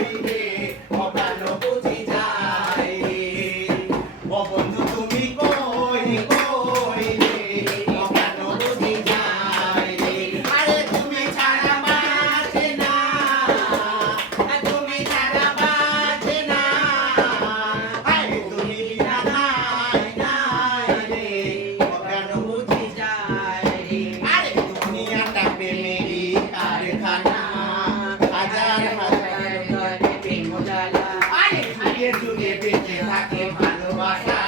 কই রে ও প্রাণ বুঝি যায় রে ও বন্ধু তুমি কই কই রে ও প্রাণ বুঝি যায় রে আরে তুমি ছাড়া বাঁচে না তুমি ছাড়া বাঁচে না আরে তুমি বিনা নাই নাই রে ও প্রাণ বুঝি যায় রে আরে দুনিয়াটা প্রেমেরই কারখানা হাজার হাজার ঘরে প্রেম জ্বালা আরে যুগে যুগে বেঁচে থাকে ভালোবাসা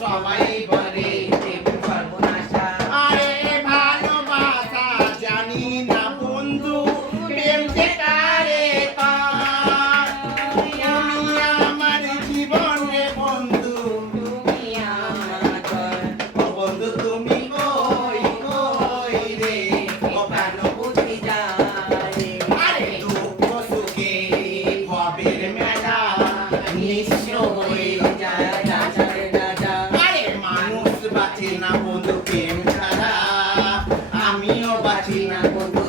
সবাই বলে প্রেম সর্বনাশা আরে ভালোবাসা জানি না বন্ধু প্রেম যে কারে কয় তুমি আমার জীবন রে বন্ধু তুমি আমার ও বন্ধু তুমি কই কই রে ও প্রাণ বুঝি যায় আরে দুঃখ সুখে ভবের মেলা নিঃস্ব হয়ে যায় আরে মানুষ বাঁচে না বন্ধু প্রেম ছাড়া আমিও বাঁচি না বন্ধু